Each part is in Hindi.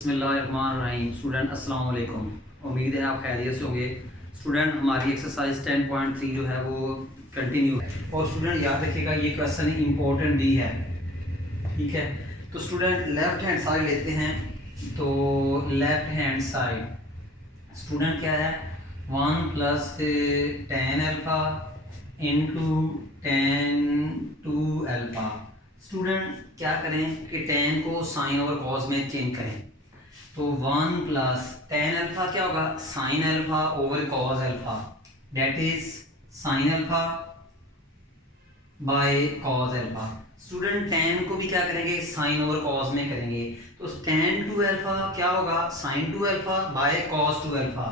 बिस्मिल्लाहिर्रहमानिर्रहीम। स्टूडेंट अस्सलाम वालेकुम। उम्मीद है आप खैरियत से होंगे। स्टूडेंट हमारी एक्सरसाइज 10.3 जो है वो कंटिन्यू है और स्टूडेंट याद रखिएगा ये क्वेश्चन इम्पोर्टेंट भी है, ठीक है। तो स्टूडेंट लेफ्ट हैंड साइड लेते हैं। तो लेफ्ट हैंड साइड स्टूडेंट क्या है 1 plus tan alpha into tan two alpha. Student क्या करें कि टेन को साइन और कॉस में चेंज करें। तो 1 प्लस टेन अल्फा क्या होगा sine alpha over cos alpha, that is sine alpha by cos alpha. Student tan को भी क्या करेंगे साइन ओवर कॉस में करेंगे। तो टेन टू अल्फा क्या होगा sine two alpha by cos two alpha,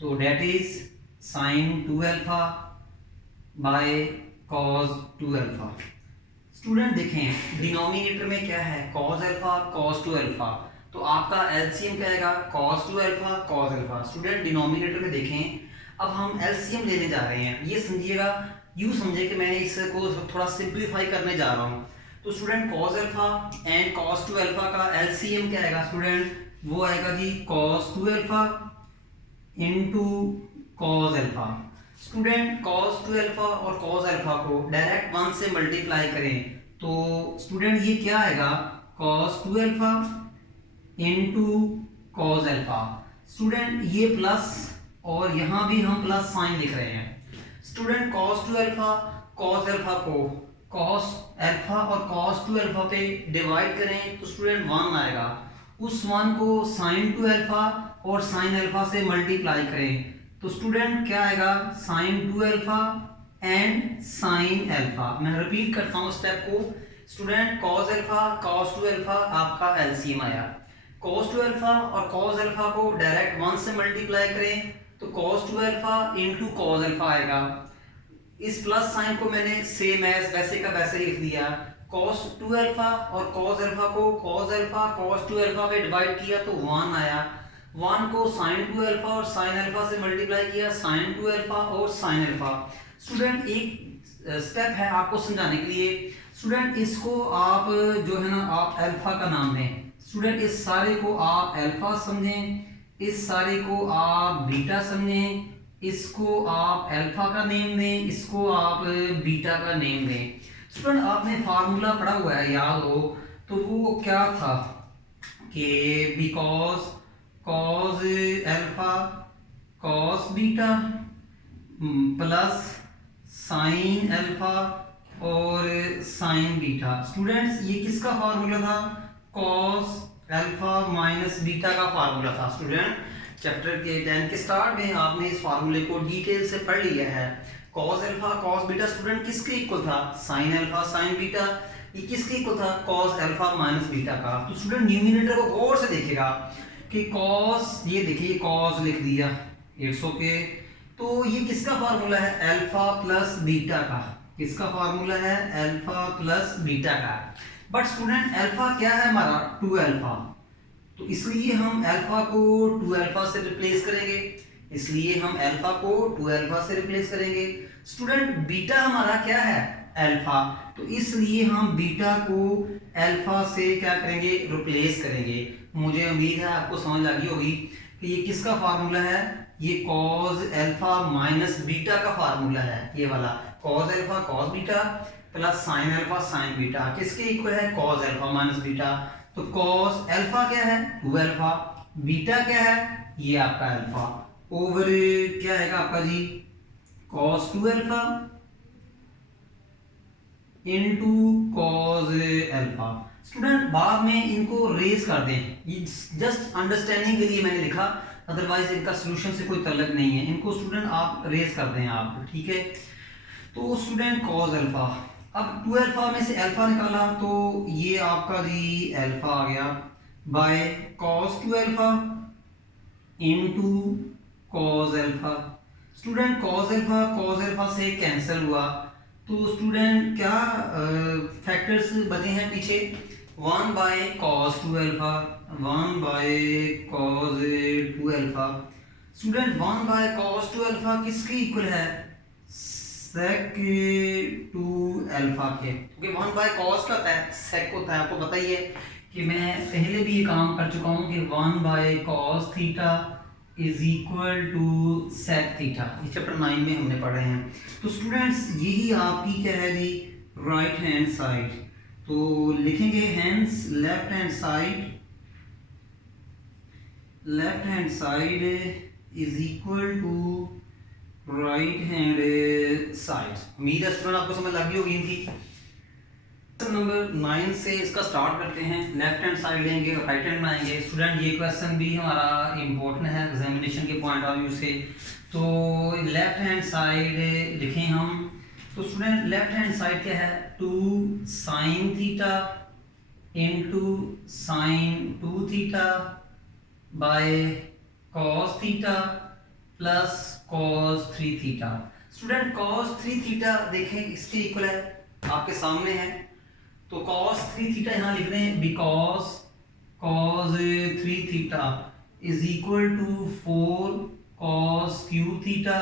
तो that is sine two alpha by cos two alpha. Student देखें डिनोमिनेटर में क्या है cos alpha cos two alpha, तो आपका एलसीएम क्या आएगा cos 2 alpha cos alpha. Student denominator में देखें, अब हम एलसीएम लेने जा रहे हैं। ये समझिएगा, यूँ समझे कि मैं इसको थोड़ा सिंप्लीफाई करने जा रहा हूँ। तो student cos alpha and cos 2 alpha का एलसीएम क्या आएगा स्टूडेंट, वो आएगा जी cos 2 alpha into cos alpha. Student cos 2 alpha और cos अल्फा को डायरेक्ट 1 से मल्टीप्लाई करें तो स्टूडेंट ये क्या आएगा cos 2 alpha into cos alpha. Student ये प्लस और यहाँ भी हम प्लस साइन लिख रहे हैं। Student cos 2 alpha cos alpha को cos अल्फा और cos 2 अल्फा पे डिवाइड करें तो स्टूडेंट 1 आएगा। उस 1 को sin 2 अल्फा और sin अल्फा से मल्टीप्लाई करें तो स्टूडेंट क्या आएगा sin 2 alpha and sin alpha. मैं रिपीट करता हूँ स्टेप को। Student cos alpha cos 2 alpha आपका एलसीएम आया। cos 2 अल्फा और cos अल्फा को डायरेक्ट 1 से मल्टीप्लाई करें तो cos 2 alpha into cos alpha आएगा। इस प्लस साइन को मैंने सेम एज वैसे का वैसे लिख दिया। cos 2 अल्फा और cos अल्फा को cos अल्फा cos 2 अल्फा पे डिवाइड किया तो 1 आया। 1 को sin 2 अल्फा और sin अल्फा से मल्टीप्लाई किया sin 2 अल्फा और sin अल्फा। स्टूडेंट एक स्टेप है आपको समझाने के लिए। स्टूडेंट इसको आप जो है ना आप अल्फा का नाम दें। स्टूडेंट इस सारे को आप अल्फा समझें, इस सारे को आप बीटा समझें, इसको आप अल्फा का नेम दें, इसको आप बीटा का नेम दें। स्टूडेंट आपने फार्मूला पढ़ा हुआ है याद हो, तो वो क्या था कि because cos alpha cos beta plus sign alpha और साइन बीटा। स्टूडेंट्स ये किसका फार्मूला था cos अल्फा माइनस बीटा का फार्मूला था। स्टूडेंट चैप्टर के 10 के स्टार्ट में आपने इस फार्मूले को डिटेल से पढ़ लिया है। cos alpha cos beta student किसके इक्वल था sin अल्फा sin बीटा, ये किसके इक्वल था cos अल्फा माइनस बीटा का। तो स्टूडेंट न्यूमरेटर को गौर से देखिएगा कि cos, ये देखिए cos लिख दिया 100 के, तो ये किसका फार्मूला है अल्फा प्लस बीटा का। किसका फार्मूला है अल्फा प्लस बीटा का। बट स्टूडेंट अल्फा क्या है हमारा 2 अल्फा, तो इसलिए हम अल्फा को 2 अल्फा से रिप्लेस करेंगे। इसलिए हम अल्फा को 2 अल्फा से रिप्लेस करेंगे। स्टूडेंट बीटा हमारा क्या है अल्फा, तो इसलिए हम बीटा को अल्फा से क्या करेंगे रिप्लेस करेंगे। मुझे उम्मीद है आपको समझ लगी होगी कि ये किसका फार्मूला है, ये cos अल्फा माइनस बीटा का फार्मूला है। ये वाला cos alpha cos beta plus sine alpha sine beta किसके इक्वल है cos अल्फा माइनस बीटा। तो cos अल्फा क्या है 2 अल्फा, बीटा क्या है ये आपका अल्फा ओवर क्या है आपका जी cos 2 alpha into cos alpha. Student बाद में इनको रेज कर दें, जस्ट अंडरस्टैंडिंग के लिए मैंने लिखा, अदरवाइज इनका सॉल्यूशन से कोई तल्लक नहीं है। इनको स्टूडेंट आप रेज कर दें आप, ठीक है। तो स्टूडेंट cos अल्फा, अब 2 अल्फा में से अल्फा निकाला तो ये आपका जी अल्फा आ गया by cos 2 alpha into cos alpha. Student cos alpha से कैंसिल हुआ तो स्टूडेंट क्या फैक्टर्स बचे हैं पीछे 1 by cos 2 alpha 1 by cos 2 alpha. Student 1 by cos 2 alpha किसके इक्वल है sec 2 अल्फा के, क्योंकि 1 बाय cos का होता है sec होता है, आपको बताइए कि मैं पहले भी ये काम कर चुका हूँ कि 1/cos theta is equal to sec theta, ये चैप्टर 9 में हमने पढ़े हैं। तो स्टूडेंट्स यही आपकी क्या है जी, राइट हैंड साइड। तो लिखेंगे hence left hand side is equal to right hand side. उम्मीद है स्टूडेंट आपको समझ लग गई होगी इनकी। क्वेश्चन नंबर 9 से इसका स्टार्ट करते हैं। लेफ्ट हैंड साइड लेंगे और राइट हैंड बनाएंगे। स्टूडेंट ये क्वेश्चन भी हमारा इम्पोर्टेंट है एग्जामिनेशन के पॉइंट ऑफ व्यू से। तो लेफ्ट हैंड साइड लिखें हम। तो स्टूडेंट लेफ्ट हैंड साइड क्या है, 2 sin theta into sin 2 theta by cos theta plus cos 3 theta. Student cos 3 theta देखें इसके इक्वल है, आपके सामने है। तो cos 3 थीटा यहाँ लिख रहे हैं because cos 3 theta is equal to 4 cos cube theta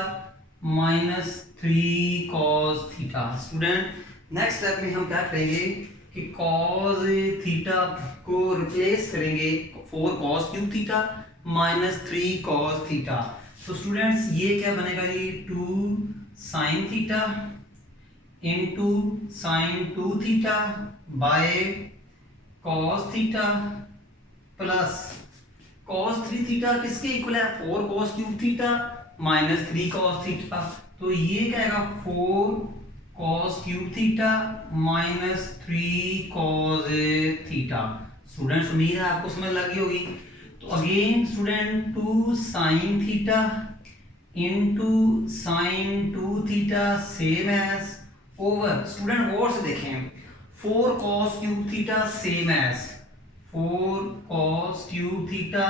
minus 3 cos theta. Student next step में हम क्या करेंगे कि cos थीटा को रिप्लेस करेंगे 4 cos cube theta minus 3 cos theta. तो स्टूडेंट्स ये क्या बनेगा जी, 2 sin theta into sin 2 theta by cos theta plus cos 3 theta किसके इक्वल है, 4 cos cube theta minus 3 cos theta. तो ये क्या आएगा 4 cos cube theta minus 3 cos theta. Students उम्मीद है आपको समझ लगी होगी। तो again student 2 sin theta into sin 2 theta same as over. Student गौर से देखें 4 cos cube theta same as 4 cos cube theta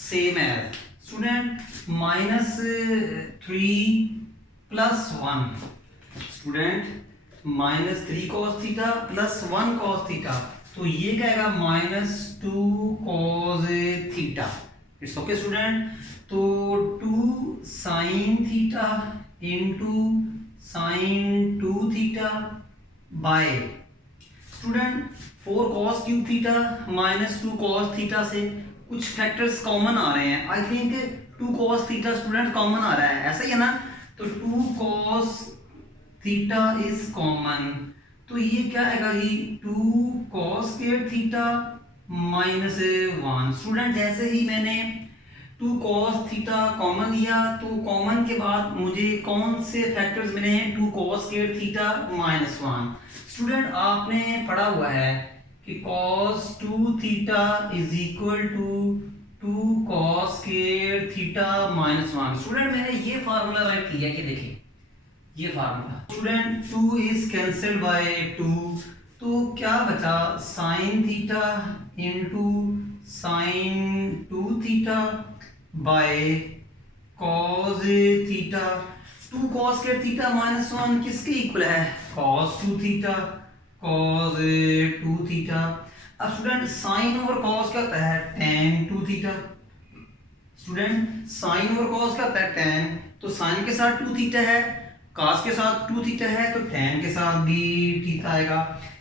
same as student minus 3 प्लस 1। स्टूडेंट minus 3 cos theta plus 1 cos theta. तो ये क्या आएगा minus 2 cos theta. It's okay student. तो 2 sin theta into sin 2 theta by student 4 cos cube theta minus 2 cos theta से कुछ फैक्टर्स कॉमन आ रहे हैं। I think 2 cos theta student common आ रहा है, ऐसा ही है ना। तो 2 cos थीटा इज कॉमन। तो ये क्या आएगा जी 2 cos square theta minus 1। Student जैसे ही मैंने 2 cos थीटा कॉमन लिया तो कॉमन के बाद मुझे कौन से फैक्टर्स मिले हैं, 2 cos square theta minus 1। Student आपने पढ़ा हुआ है कि cos 2 theta is equal to 2 cos square theta minus 1। Student मैंने ये फार्मूला राइट किया कि देखिए ये formula. Student 2 is cancelled by 2, तो क्या बचा sin theta into sin 2 theta by cos theta. 2 cos square theta minus 1 किसके इक्वल है, cos 2 थीटा cos 2 थीटा। अब स्टूडेंट sin ओवर cos क्या होता है, tan 2 theta. Student sin over cos क्या होता है, tan। तो sin के साथ 2 थीटा है, cos के साथ 2 थीटा है, तो tan के साथ भी थीटा आएगा।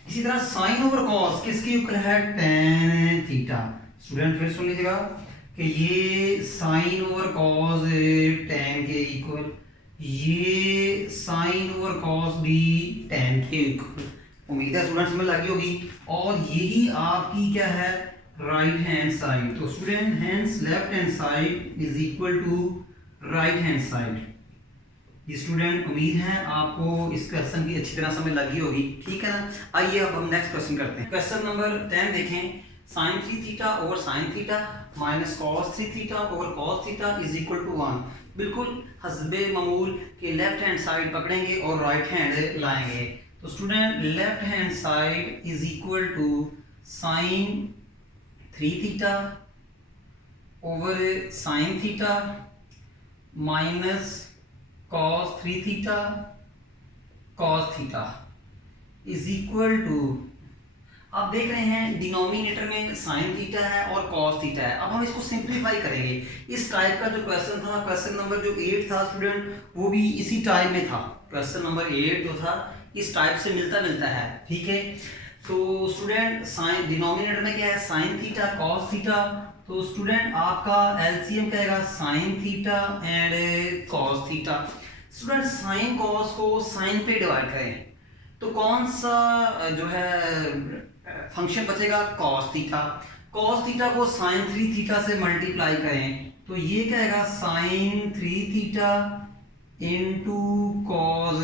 इसी तरह sin ओवर cos किसके इक्वल है, tan थीटा। स्टूडेंट फिर सुन लीजिएगा कि ये sin ओवर cos tan के इक्वल, ये sin ओवर cos भी tan के इक्वल। उम्मीद है स्टूडेंट समझ लगी होगी। और यही आपकी क्या है, राइट हैंड साइड। तो student hence left hand side is equal to right hand side. ये स्टूडेंट उम्मीद है आपको इस क्वेश्चन की अच्छी तरह समझ लगी होगी, ठीक है ना। आइए अब हम नेक्स्ट क्वेश्चन करते हैं। क्वेश्चन नंबर 10 देखें। sin 3 theta over sin theta minus cos 3 theta over cos theta is equal to 1। बिल्कुल हस्बे मामूल के लेफ्ट हैंड साइड पकड़ेंगे और राइट हैंड लाएंगे। तो student left hand side is equal to sin 3 theta over sin theta minus cos 3 theta cos theta is equal to, आप देख रहे हैं डिनोमिनेटर में sin थीटा है और cos थीटा है। अब हम इसको सिंप्लीफाई करेंगे। इस टाइप का जो क्वेश्चन था, क्वेश्चन नंबर जो 8 था स्टूडेंट, वो भी इसी टाइप में था। क्वेश्चन नंबर 8 जो था इस टाइप से मिलता है, ठीक है। तो स्टूडेंट साइन डिनोमिनेटर में क्या है, साइन थीटा कॉस थीटा। तो स्टूडेंट आपका एलसीएम क्या आएगा, sine theta and cos theta. Student sine cos को साइन पे डिवाइड करें तो कौन सा जो है फंक्शन बचेगा, कॉस थीटा। कॉस थीटा को साइन 3 थीटा से मल्टीप्लाई करें तो ये क्या आएगा, sine 3 theta into cos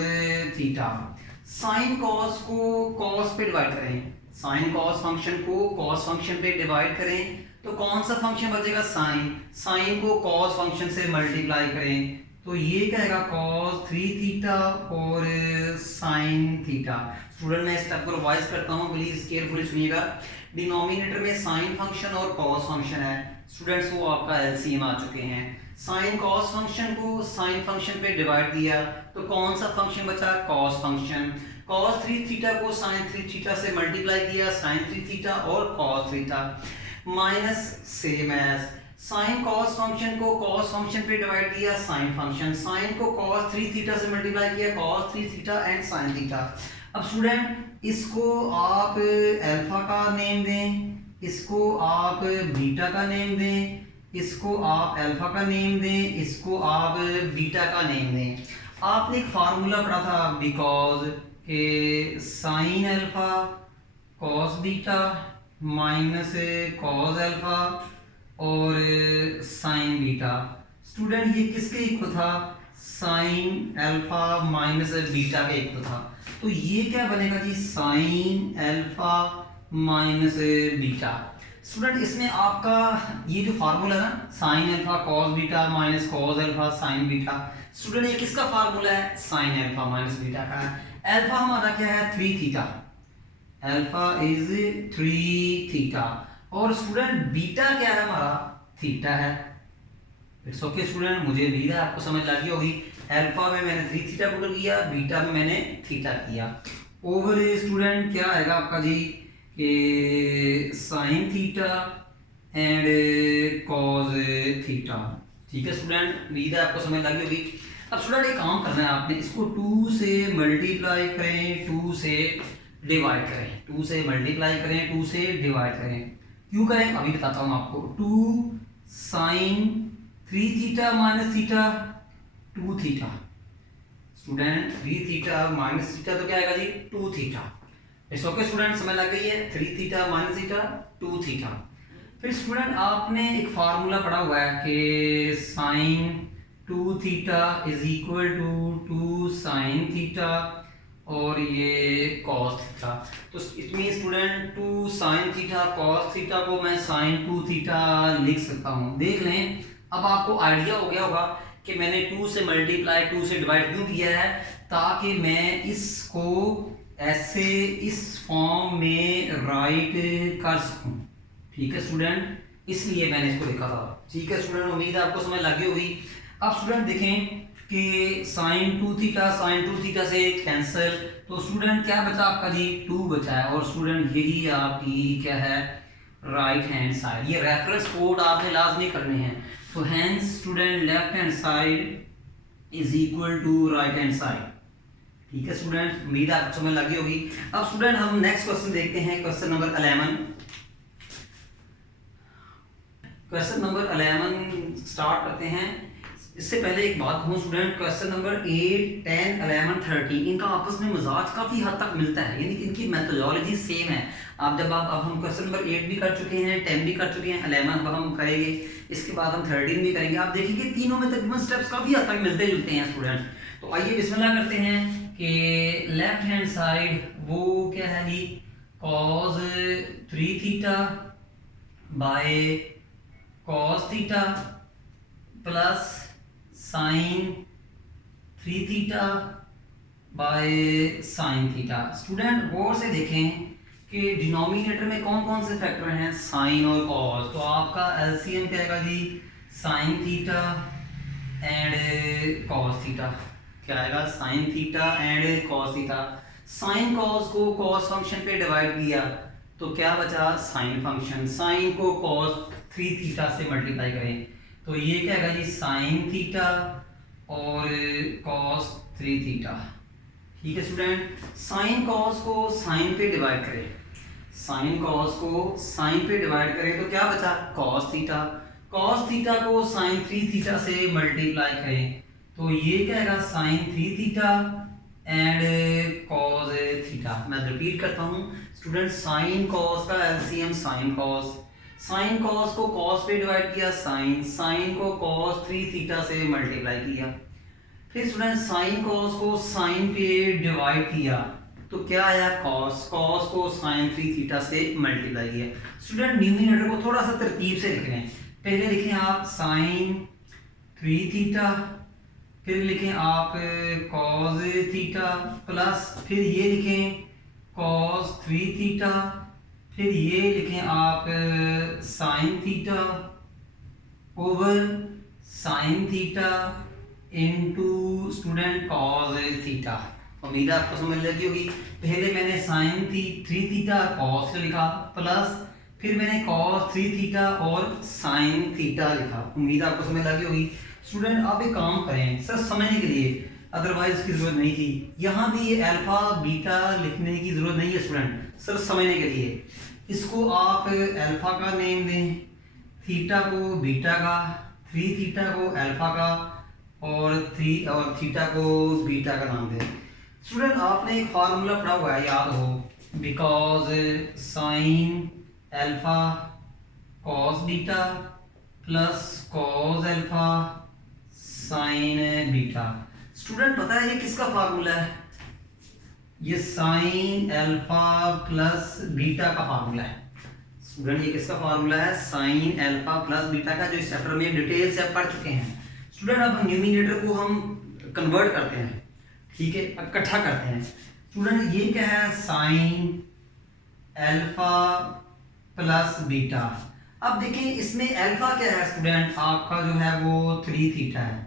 theta. Sine cos को कॉस पे डिवाइड करें, साइन कॉस फंक्शन को कॉस फंक्शन पे डिवाइड करें तो कौन सा फंक्शन बचेगा, साइन। साइन को कॉस फंक्शन से मल्टीप्लाई करें तो ये क्या आएगा, कॉस 3 थीटा और साइन थीटा। स्टूडेंट मैं स्टेप को रिवाइज करता हूँ, प्लीज केयरफुली सुनिएगा। डिनोमिनेटर में साइन फंक्शन और कॉस फंक्शन है स्टूडेंट्स, वो आपका एलसीएम आ चुके हैं। साइन कॉस फंक्शन को साइन फंक्शन पे डिवाइड किया तो कौन सा फंक्शन बचा, कॉस फंक्शन। कॉस 3 थीटा को साइन 3 थीटा से मल्टीप्लाई किया, साइन 3 थीटा और cos theta minus same as sine cos function को कॉस फंक्शन पे डिवाइड किया, साइन फंक्शन। साइन को कॉस 3 थीटा से मल्टीप्लाई किया, cos 3 theta and sine theta. अब स्टूडेंट इसको आप अल्फा का नेम दें, इसको आप बीटा का नेम दें, इसको आप अल्फा का नेम दें, इसको आप बीटा का नेम दें। आपने एक फार्मूला पढ़ा था बिकॉज के sine alpha cos beta minus cos alpha और साइन बीटा। स्टूडेंट ये किसके इक्वल था, साइन अल्फा माइनस बीटा के इक्वल था। तो ये क्या बनेगा जी, sine alpha minus beta. Student इसमें आपका ये जो फार्मूला है ना, sine alpha cos beta minus cos alpha sine beta. Student ये किसका फार्मूला है, साइन अल्फा माइनस बीटा का। अल्फा हमारा क्या है, 3 थीटा, अल्फा इज 3 थीटा और स्टूडेंट बीटा क्या है हमारा, थीटा है। इट्स ओके स्टूडेंट, मुझे उम्मीद है आपको समझ लगी होगी। अल्फा में मैंने 3 थीटा पुट किया, बीटा में मैंने थीटा किया। ओवर स्टूडेंट क्या आएगा आपका जी कि sign theta and cos theta. ठीक है स्टूडेंट, उम्मीद है आपको समझ लगी होगी। अब स्टूडेंट एक काम करना है आपने, इसको 2 से मल्टीप्लाई करें, 2 से डिवाइड करें, 2 से मल्टीप्लाई करें, 2 से डिवाइड करें। क्यों करें अभी बताता हूं आपको। 2 sine 3 theta minus theta 2 theta. Student 3 theta minus theta तो क्या आएगा जी, 2 थीटा। इट्स ओके स्टूडेंट, समझ लग गई है। 3 थीटा माइनस थीटा 2 थीटा। फिर स्टूडेंट आपने एक फार्मूला पढ़ा हुआ है कि sine 2 theta is equal to 2 sine theta और ये कॉस थीटा। तो इसमें student 2 sine theta cos theta को मैं साइन 2 थीटा लिख सकता हूँ। देख लें, अब आपको आइडिया हो गया होगा कि मैंने 2 से मल्टीप्लाई 2 से डिवाइड क्यों किया है, ताकि मैं इसको ऐसे इस फॉर्म में राइट कर सकूं। ठीक है स्टूडेंट, इसलिए मैंने इसको लिखा था। ठीक है स्टूडेंट, उम्मीद है आपको समझ लगी होगी। अब स्टूडेंट देखें कि साइन 2 थीटा से कैंसिल, तो स्टूडेंट क्या बचा आपका जी, 2 बचा है। और स्टूडेंट यही आपकी क्या है, राइट हैंड साइड। ये रेफरेंस कोड आपने लाजमी करने हैं। तो hence student left hand side is equal to right hand side. ठीक है स्टूडेंट, उम्मीद है आपको समझ लगी होगी। अब स्टूडेंट हम नेक्स्ट क्वेश्चन देखते हैं, question number 11। Question number 11 start करते हैं। इससे पहले एक बात कहूँ स्टूडेंट, क्वेश्चन नंबर 8, 10, 11, 13 इनका आपस में मजाज काफ़ी हद तक मिलता है, यानी कि इनकी मेथोडोलॉजी सेम है। आप जब आप अब हम क्वेश्चन नंबर 8 भी कर चुके हैं, 10 भी कर चुके हैं, 11 अब हम करेंगे, इसके बाद हम 13 भी करेंगे। आप देखिए तीनों में तकरीबन स्टेप्स काफ़ी हद तक मिलते जुलते हैं स्टूडेंट। तो आइए बिस्मिल्लाह करते हैं कि लेफ्ट हैंड साइड वो क्या है जी, cos 3 theta by cos theta plus sine 3 theta by sine theta. Student गौर से देखें कि डिनोमिनेटर में कौन कौन से फैक्टर हैं, साइन और कॉस। तो आपका एलसीएम क्या आएगा जी, sine theta and cos theta. क्या आएगा, sine theta and cos theta. Sine cos को कॉस फंक्शन पे डिवाइड किया तो क्या बचा, साइन फंक्शन। साइन को कॉस 3 थीटा से मल्टीप्लाई करें तो ये क्या आएगा जी, साइन थीटा और कॉस 3 थीटा। ठीक है स्टूडेंट, साइन कॉस को साइन पे डिवाइड करें साइन कॉस को साइन पे डिवाइड करें तो क्या बचा, कॉस थीटा। कॉस थीटा को साइन 3 थीटा से मल्टीप्लाई करें तो ये क्या आएगा, sine 3 theta and cos theta. मैं रिपीट करता हूँ स्टूडेंट, साइन कॉस का LCM sine cos, sine cos को कॉस पे डिवाइड किया साइन, साइन को कॉस 3 थीटा से मल्टीप्लाई किया, फिर स्टूडेंट साइन कॉस को साइन पे डिवाइड किया तो क्या आया, कॉस, कॉस को साइन 3 थीटा से मल्टीप्लाई किया। स्टूडेंट न्यूमिनेटर को थोड़ा सा तरतीब से लिख रहे हैं, पहले लिखें आप साइन 3 थीटा, फिर लिखें आप कॉस थीटा प्लस, फिर ये लिखें कॉस 3 थीटा, फिर ये लिखें आप sign theta over sine theta into student cos theta. उम्मीद है आपको समझ लगी होगी। पहले मैंने साइन 3 थीटा कॉस लिखा प्लस फिर मैंने कॉस 3 थीटा और साइन थीटा लिखा। उम्मीद आपको समझ लगी होगी। स्टूडेंट आप एक काम करें सर समझने के लिए, अदरवाइज इसकी जरूरत नहीं थी। यहाँ भी ये अल्फा बीटा लिखने की जरूरत नहीं है स्टूडेंट, सर समझने के लिए इसको आप अल्फा का नेम दें, थीटा को बीटा का, 3 थीटा को अल्फा का और थीटा को बीटा का नाम दें। स्टूडेंट आपने एक फार्मूला पढ़ा हुआ है, याद हो, because sign alpha cos beta plus cos alpha sine beta. Student पता है ये किसका फार्मूला है? ये साइन अल्फा प्लस बीटा का फार्मूला है। स्टूडेंट ये किसका फार्मूला है? साइन अल्फा प्लस बीटा का, जो इस चैप्टर में डिटेल से पढ़ चुके हैं। स्टूडेंट अब न्यूमिनेटर को हम कन्वर्ट करते हैं, ठीक है, इकट्ठा करते हैं। स्टूडेंट ये क्या है? Sine alpha plus beta. अब देखिए इसमें अल्फा क्या है स्टूडेंट, आपका जो है वो 3 थीटा है।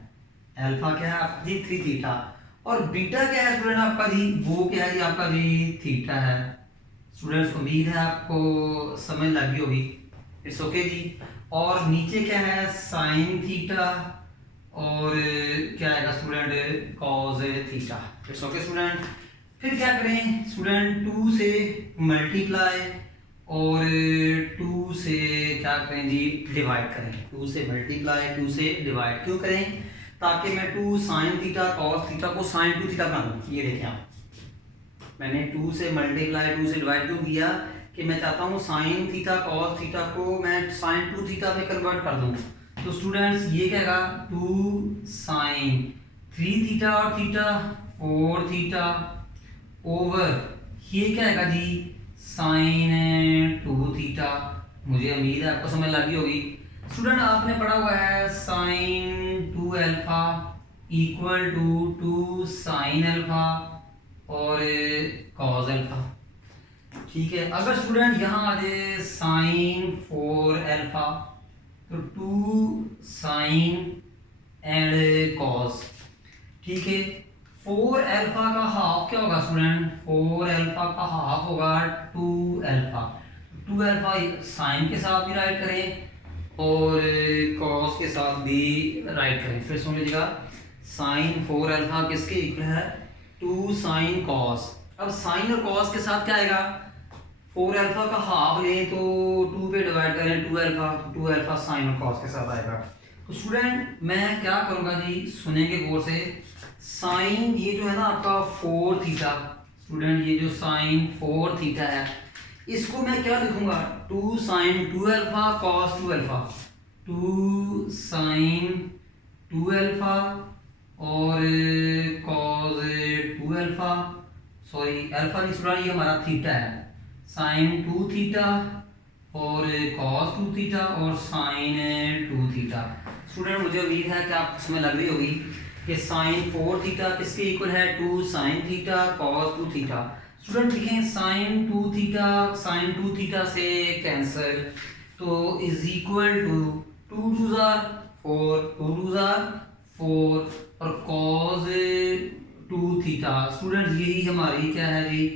अल्फा क्या है आपका जी? 3 थीटा। और बीटा क्या है स्टूडेंट आपका जी? वो क्या है जी? आपका जी थीटा है। स्टूडेंट्स उम्मीद है आपको समझ लगी होगी। इट्स ओके जी। और नीचे क्या है? साइन थीटा और क्या आएगा student? Cos theta. It's okay student. फिर क्या करें स्टूडेंट? 2 से मल्टीप्लाई और 2 से क्या करें जी? डिवाइड करें। 2 से मल्टीप्लाई 2 से डिवाइड क्यों करें? ताकि मैं 2 साइन थीटा कॉस थीटा को साइन 2 थीटा बना दूं। ये देखें आप, मैंने 2 से मल्टीप्लाई 2 से डिवाइड क्यों किया कि मैं चाहता हूँ साइन थीटा कॉस थीटा को मैं साइन 2 थीटा में कन्वर्ट कर दूं। तो स्टूडेंट्स ये क्या आएगा? 2 साइन 3 थीटा और थीटा 4 थीटा ओवर ये क्या आएगा जी? Sign 2 theta. मुझे उम्मीद है आपको समझ लगी होगी। स्टूडेंट आपने पढ़ा हुआ है sine 2 alpha equal to 2 sine alpha और कॉस अल्फा, ठीक है। अगर स्टूडेंट यहाँ आ जाए साइन 4 अल्फा तो 2 साइन एंड कॉस, ठीक है। 4 अल्फा का हाफ क्या होगा स्टूडेंट? 4 अल्फा का हाफ होगा 2 अल्फा। 2 अल्फा साइन के साथ भी राइट करें और कॉस के साथ भी राइट करें। फिर सुन लीजिएगा, साइन 4 अल्फा किसके इक्वल है? 2 साइन कॉस। अब साइन और कॉस के साथ क्या आएगा? 4 अल्फा का हाफ लें तो 2 पे डिवाइड करें 2 अल्फा साइन और कॉस के साथ आएगा। तो स्टूडेंट मैं क्या करूंगा जी, सुनेंगे गौर से। साइन ये जो है ना आपका 4 थीटा, स्टूडेंट ये जो साइन 4 थीटा है इसको मैं क्या लिखूंगा? 2 sine 2 alpha cos 2 alpha, 2 sine 2 alpha और कॉस 2 अल्फा, सॉरी अल्फा नहीं स्टूडेंट ये हमारा थीटा है, साइन 2 थीटा और कॉस 2 थीटा और साइन 2 थीटा। स्टूडेंट मुझे उम्मीद है कि आपको इसमें लग रही होगी कि साइन 4 थीटा किसके इक्वल है? 2 sine theta cos 2 theta. Student लिखें साइन 2 थीटा साइन 2 थीटा से कैंसिल तो इज इक्वल टू 2 2 जार 4 2 2 जार 4 और कॉस 2 थीटा। स्टूडेंट यही हमारी क्या है जी?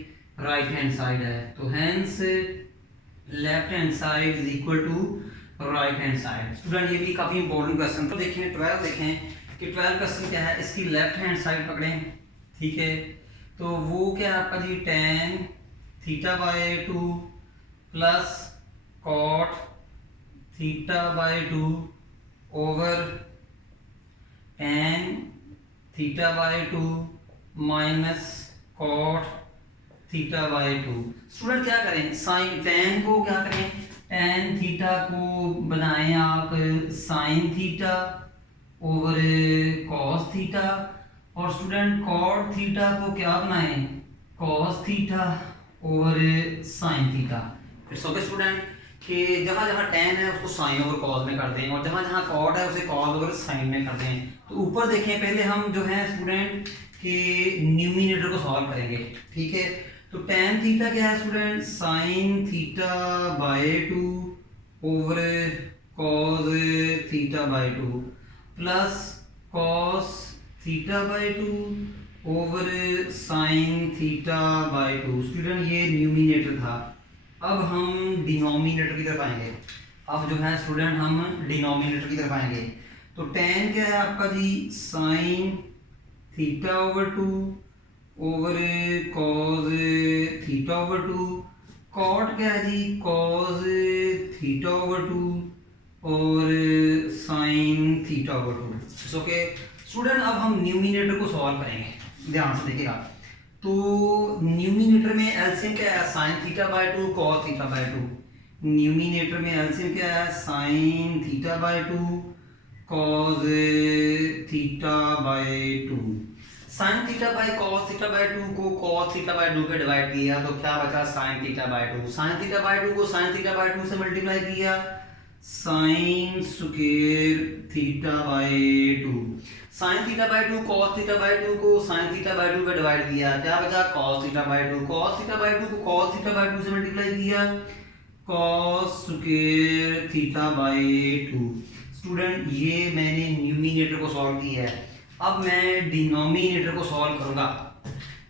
राइट हैंड साइड है। तो hence left hand side is equal to right hand side. Student ये भी काफी इंपॉर्टेंट क्वेश्चन। तो देखें 12 देखें कि 12 क्वेश्चन क्या है, इसकी लेफ्ट हैंड साइड पकड़ें, ठीक है। तो वो क्या है आपका जी? tan theta by 2 plus cot theta by 2 over tan theta by 2 minus cot theta by 2। Student क्या करें, साइन tan को क्या करें, tan थीटा को बनाएं आप sign theta over cos theta, और स्टूडेंट कॉट थीटा को क्या बनाएं, cos theta over sine theta. It's okay student कि जहाँ जहाँ tan है उसको साइन ओवर कॉस में कर दें, और जहाँ जहाँ कॉट है उसे कॉस ओवर साइन में कर दें। तो ऊपर देखें, पहले हम जो है स्टूडेंट के न्यूमिनेटर को सॉल्व करेंगे, ठीक है। तो tan थीटा क्या है student, sine theta by 2 over cos theta by 2 plus cos theta by 2 over sine theta by 2। Student ये न्यूमिनेटर था। अब हम डिनोमिनेटर की तरफ आएंगे। अब जो है स्टूडेंट हम डिनोमिनेटर की तरफ आएंगे। तो tan क्या है आपका जी, sine theta over 2 over cos theta over 2। Cot क्या है जी, कॉस थीटा ओवर 2 और sine theta over 2। Okay student, अब हम न्यूमिनेटर को सॉल्व करेंगे, ध्यान से देखिएगा। तो न्यूमिनेटर में एलसीएम क्या है, sine theta by 2 cos theta by 2। Numerator में एलसीएम क्या है, sine theta by 2 cos theta by 2। Sine theta by cos theta by 2 को कॉस थीटा बाई 2 पे डिवाइड किया तो क्या बचा, sine theta by 2। Sine theta by 2 को साइन थीटा बाई 2 से मल्टीप्लाई किया, sign square theta by 2। Sine theta by 2 cos theta by 2 को साइन थीटा बाई 2 पे डिवाइड किया, क्या बचा, cos theta by 2। Cos theta by 2 को कॉस थीटा बाई 2 से मल्टीप्लाई किया, cos square theta by 2। Student ये मैंने न्यूमिनेटर को सॉल्व किया है। अब मैं डिनोमिनेटर को सॉल्व करूंगा।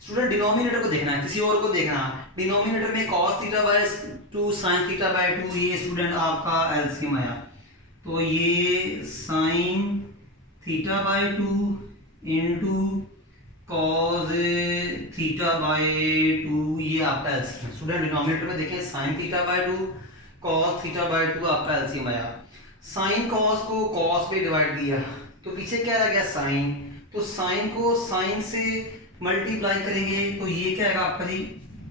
स्टूडेंट डिनोमिनेटर को देखना है, किसी और को देखना। डिनोमिनेटर में cos theta by 2 sin theta by 2, ये स्टूडेंट आपका एलसीएम आया। तो ये sin theta by 2 into cos theta by 2, ये आपका एलसीएम। स्टूडेंट डिनोमिनेटर में देखें, sin theta by 2 cos theta by 2 आपका एलसीएम आया। sin cos को cos पे डिवाइड किया तो पीछे क्या रह गया, sin। तो sin को sin से मल्टीप्लाई करेंगे तो ये क्या आएगा आपका जी,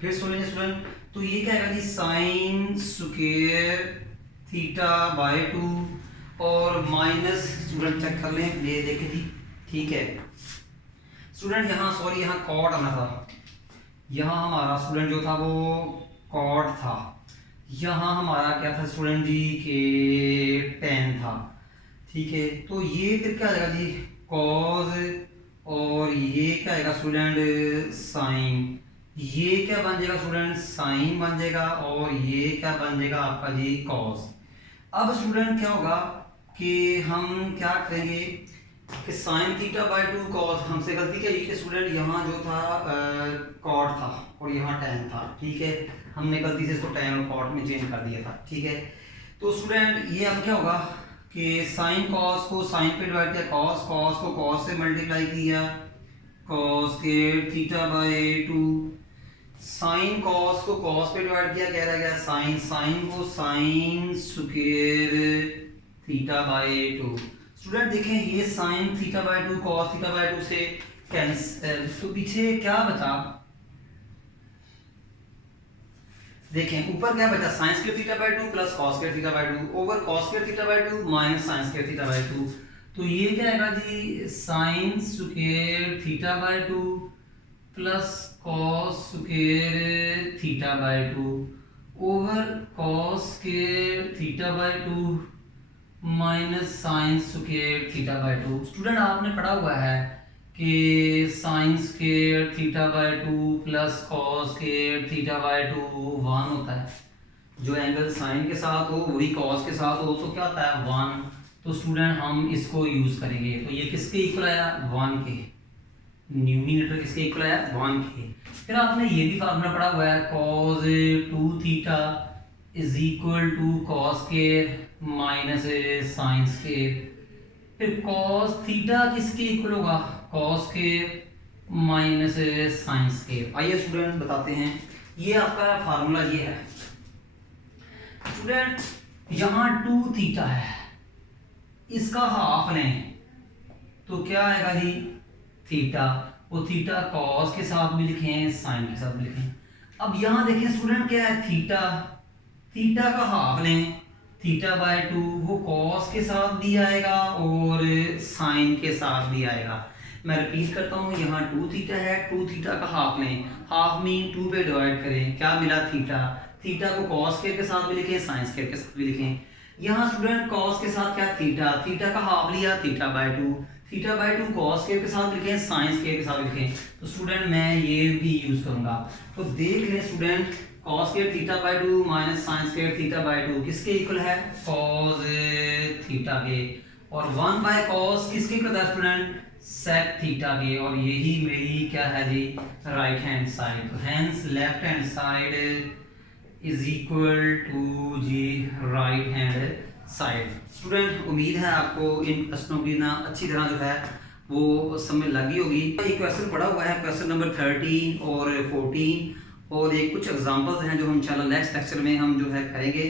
फिर सुन लेंगे स्टूडेंट। तो ये क्या आएगा जी, साइन स्क्वायर थीटा बाय 2 और माइनस, स्टूडेंट चेक कर लें, ये देखें जी, ठीक है स्टूडेंट। यहाँ सॉरी, यहाँ कॉट आना था, यहाँ हमारा स्टूडेंट जो था वो कॉट था, यहाँ हमारा क्या था स्टूडेंट जी के tan था, ठीक है। तो ये फिर क्या आएगा जी, cos, और ये क्या आएगा स्टूडेंट, साइन। ये क्या बन जाएगा स्टूडेंट, साइन बन जाएगा, और ये क्या बन जाएगा आपका जी, cos। अब स्टूडेंट क्या होगा कि हम क्या करेंगे कि साइन थीटा बाय 2 cos, हमसे गलती क्या हुई कि स्टूडेंट यहाँ जो था कॉट था और यहाँ tan था, ठीक है। हमने गलती से इसको tan और कॉट में चेंज कर दिया था, ठीक है। तो स्टूडेंट ये अब क्या होगा कि साइन कॉस को साइन पे डिवाइड किया, कॉस को कॉस से मल्टीप्लाई किया, कॉस के थीटा बाय 2। साइन कॉस को कॉस पे डिवाइड किया, क्या रह गया, साइन को sign square theta by 2। Student देखें, ये sine theta by 2 cos theta by 2 से कैंसिल, तो पीछे क्या बचा, देखें ऊपर क्या बचा, sine square theta by 2 plus cos square theta by 2 over cos square theta by 2 minus sine square theta by 2। तो ये क्या आएगा जी, sine square theta by 2 plus cos square theta by 2 over cos square theta by 2 minus sine square theta by 2। Student आपने पढ़ा हुआ है कि sine square theta by 2 plus cos square theta by 2 1 होता है। जो एंगल साइन के साथ हो वही कॉस के साथ हो तो क्या होता है, 1। तो स्टूडेंट हम इसको यूज करेंगे। तो ये किसके इक्वल आया, 1 के। न्यूमिनेटर किसके इक्वल आया, 1 के। फिर आपने ये भी फार्मूला पढ़ा हुआ है, cos 2 theta is equal to cos square minus sine square. फिर cos थीटा किसके इक्वल होगा, cos square minus sine square. आइए स्टूडेंट बताते हैं, ये आपका फार्मूला ये है, स्टूडेंट यहाँ 2 थीटा है, इसका हाफ लें तो क्या आएगा जी थीटा, वो थीटा कॉस के साथ भी लिखें साइन के साथ भी लिखें। अब यहाँ देखें स्टूडेंट क्या है थीटा, थीटा का हाफ लें थीटा बाय 2, वो कॉस के साथ भी आएगा और साइन के साथ भी आएगा। मैं रिपीट करता हूँ, यहाँ 2 थीटा है, 2 थीटा का हाफ लें, हाफ मीन 2 पे डिवाइड करें, क्या मिला थीटा, थीटा को कॉस स्क्वायर के साथ भी लिखें साइन स्क्वायर के साथ भी लिखें। यहाँ स्टूडेंट कॉस के साथ क्या थीटा, थीटा का हाफ लिया theta by 2, theta by 2 cos square के साथ लिखें साइन स्क्वायर के साथ लिखें। तो स्टूडेंट मैं ये भी यूज करूंगा, तो देख लें student cos square theta by 2 minus sine square theta by 2 किसके इक्वल है कॉस थीटा के, और 1 बाय कॉस किसके इक्वल है स्टूडेंट सेक थीटा के, और यही मेरी क्या है जी राइट हैंड साइड। तो hence left hand side is equal to जी राइट हैंड साइड। स्टूडेंट उम्मीद है आपको इन प्रश्नों की ना अच्छी तरह जो है वो समझ लगी होगी। एक क्वेश्चन पड़ा हुआ है, क्वेश्चन नंबर 13 और 14, और एक कुछ एग्जांपल्स हैं जो हम इंशाल्लाह नेक्स्ट लेक्चर में हम जो है करेंगे।